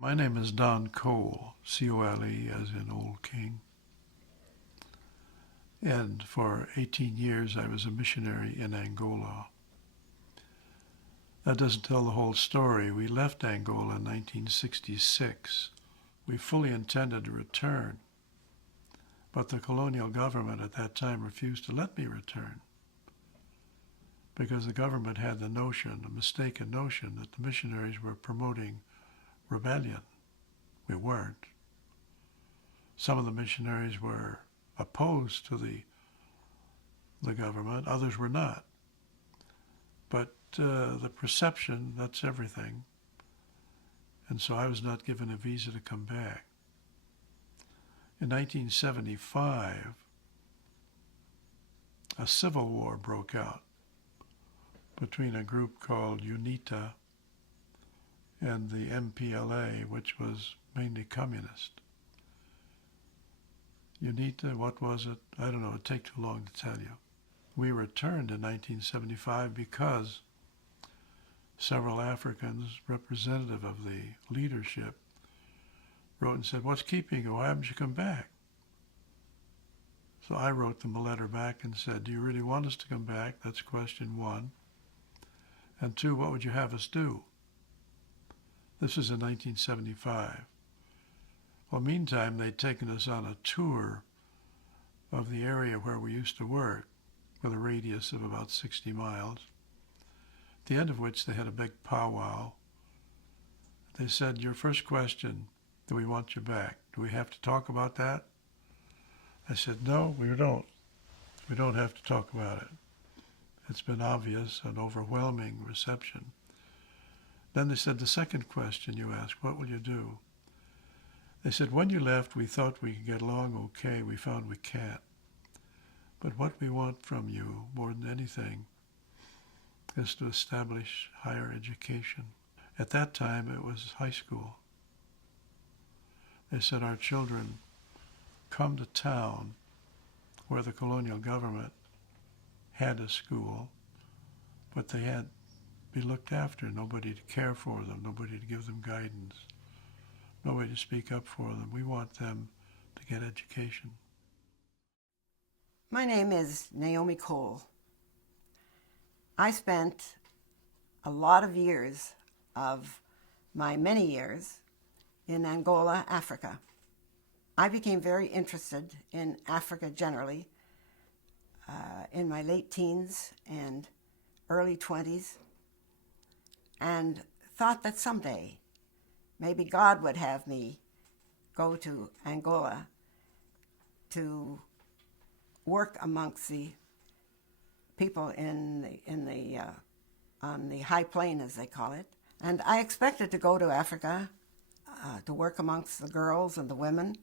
My name is Don Cole, C-O-L-E, as in Old King. And for 18 years I was a missionary in Angola. That doesn't tell the whole story. We left Angola in 1966. We fully intended to return, but the colonial government at that time refused to let me return because the government had the notion, a mistaken notion, that the missionaries were promoting rebellion. We weren't. Some of the missionaries were opposed to the government, others were not. But the perception, that's everything. And so I was not given a visa to come back. In 1975, a civil war broke out between a group called UNITA and the MPLA, which was mainly communist. UNITA, what was it? I don't know, it'd take too long to tell you. We returned in 1975 because several Africans, representative of the leadership, wrote and said, "What's keeping you? Why haven't you come back?" So I wrote them a letter back and said, "Do you really want us to come back?" That's question one. And two, what would you have us do? This was in 1975. Well, meantime, they'd taken us on a tour of the area where we used to work with a radius of about 60 miles, at the end of which they had a big powwow. They said, "Your first question, do we want you back? Do we have to talk about that?" I said, "No, we don't. We don't have to talk about it. It's been obvious, an overwhelming reception." Then they said, "The second question you asked, what will you do?" They said, "When you left, we thought we could get along okay. We found we can't. But what we want from you more than anything is to establish higher education." At that time, it was high school. They said, "Our children come to town where the colonial government had a school, but they had to be looked after, nobody to care for them, nobody to give them guidance, nobody to speak up for them. We want them to get education." My name is Naomi Cole. I spent a lot of years of my many years in Angola, Africa. I became very interested in Africa generally in my late teens and early 20s, and thought that someday maybe God would have me go to Angola to work amongst the people on the high plain, as they call it. And I expected to go to Africa to work amongst the girls and the women,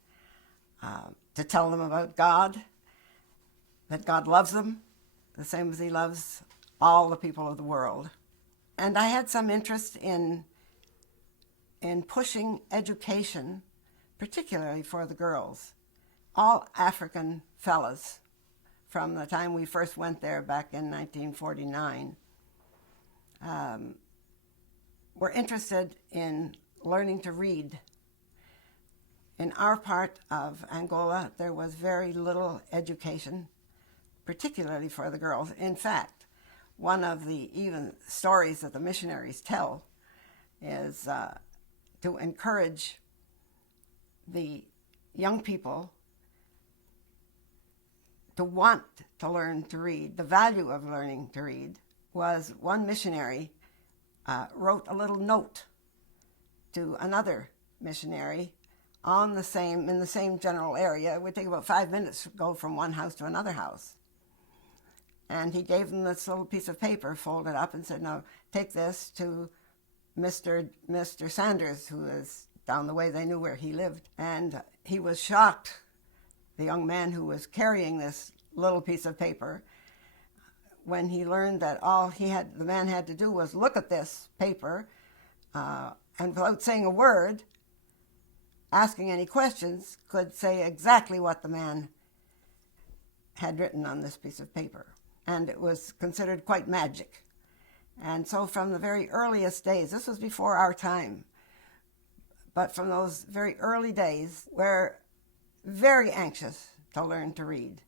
to tell them about God, that God loves them the same as he loves all the people of the world. And I had some interest in pushing education, particularly for the girls. All African fellas, from the time we first went there back in 1949, were interested in learning to read. In our part of Angola, there was very little education, particularly for the girls. In fact, one of the even stories that the missionaries tell is to encourage the young people to want to learn to read. The value of learning to read was one missionary wrote a little note to another missionary in the same general area. It would take about 5 minutes to go from one house to another house. And he gave them this little piece of paper folded up and said, "Now take this to Mr. Sanders, who is down the way." They knew where he lived. And he was shocked, the young man who was carrying this little piece of paper, when he learned that all the man had to do was look at this paper and without saying a word, asking any questions, could say exactly what the man had written on this piece of paper. And it was considered quite magic. And so from the very earliest days, this was before our time, but from those very early days, we're very anxious to learn to read.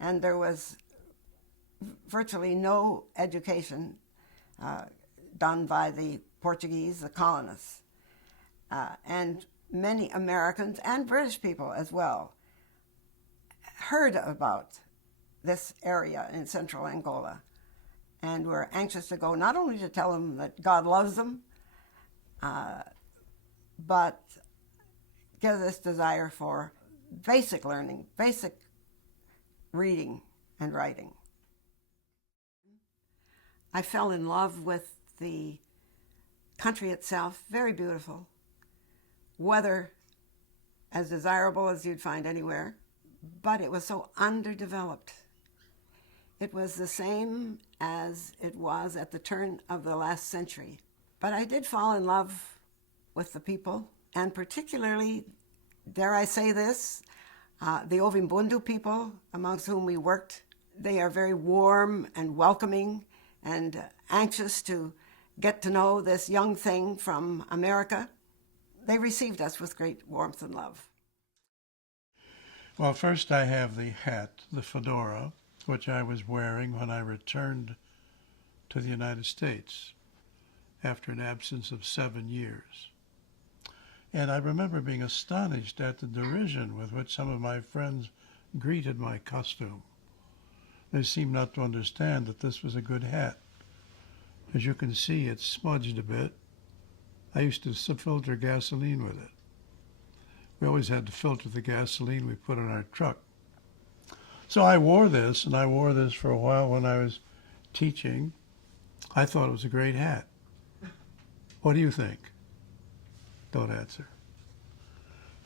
And there was virtually no education done by the Portuguese, the colonists, and many Americans and British people as well heard about this area in central Angola and were anxious to go, not only to tell them that God loves them, but give this desire for basic learning, basic reading and writing. I fell in love with the country itself, very beautiful. Weather as desirable as you'd find anywhere, but it was so underdeveloped. It was the same as it was at the turn of the last century. But I did fall in love with the people, and particularly, dare I say this, the Ovimbundu people amongst whom we worked. They are very warm and welcoming and anxious to get to know this young thing from America. They received us with great warmth and love. Well, first I have the hat, the fedora, which I was wearing when I returned to the United States after an absence of 7 years. And I remember being astonished at the derision with which some of my friends greeted my costume. They seemed not to understand that this was a good hat. As you can see, it's smudged a bit. I used to filter gasoline with it. We always had to filter the gasoline we put in our truck. So I wore this, and I wore this for a while when I was teaching. I thought it was a great hat. What do you think? Don't answer.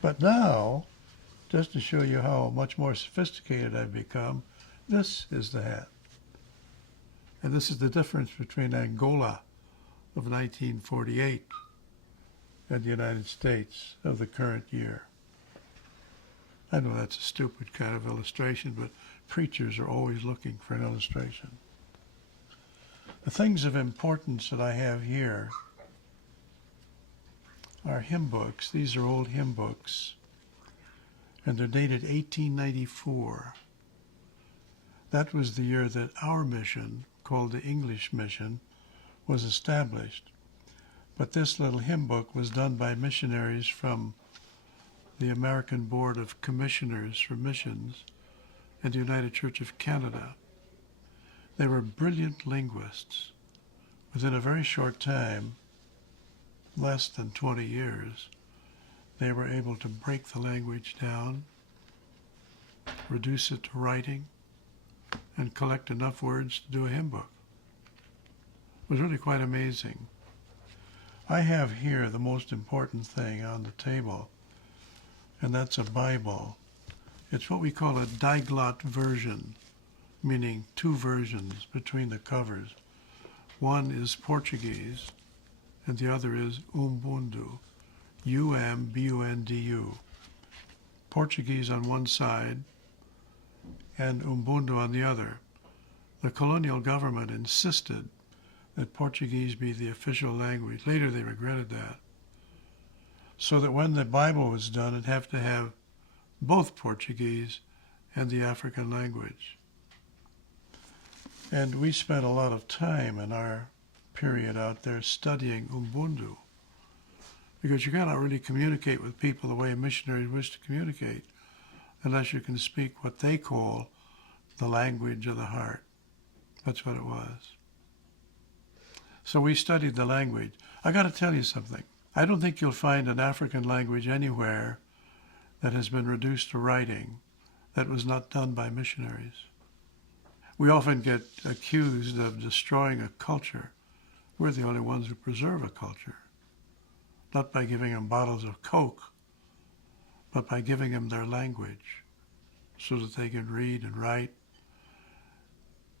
But now, just to show you how much more sophisticated I've become, this is the hat. And this is the difference between Angola of 1948 and the United States of the current year. I know that's a stupid kind of illustration, but preachers are always looking for an illustration. The things of importance that I have here are hymn books. These are old hymn books, and they're dated 1894. That was the year that our mission, called the English Mission, was established. But this little hymn book was done by missionaries from the American Board of Commissioners for Missions and the United Church of Canada. They were brilliant linguists. Within a very short time, less than 20 years, they were able to break the language down, reduce it to writing, and collect enough words to do a hymn book. It was really quite amazing. I have here the most important thing on the table, and that's a Bible. It's what we call a diglot version, meaning two versions between the covers. One is Portuguese, and the other is Umbundu, U-M-B-U-N-D-U. Portuguese on one side and Umbundu on the other. The colonial government insisted that Portuguese be the official language. Later they regretted that. So that when the Bible was done, it'd have to have both Portuguese and the African language. And we spent a lot of time in our period out there studying Umbundu, because you cannot really communicate with people the way missionaries wish to communicate unless you can speak what they call the language of the heart. That's what it was. So we studied the language. I got to tell you something. I don't think you'll find an African language anywhere that has been reduced to writing that was not done by missionaries. We often get accused of destroying a culture. We're the only ones who preserve a culture, not by giving them bottles of Coke, but by giving them their language so that they can read and write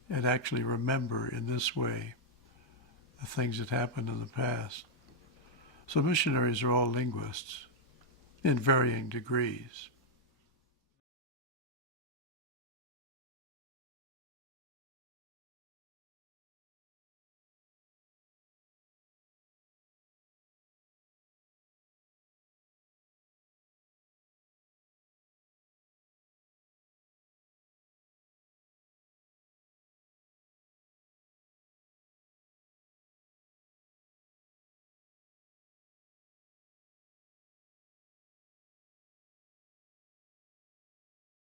and actually remember in this way the things that happened in the past. So missionaries are all linguists in varying degrees.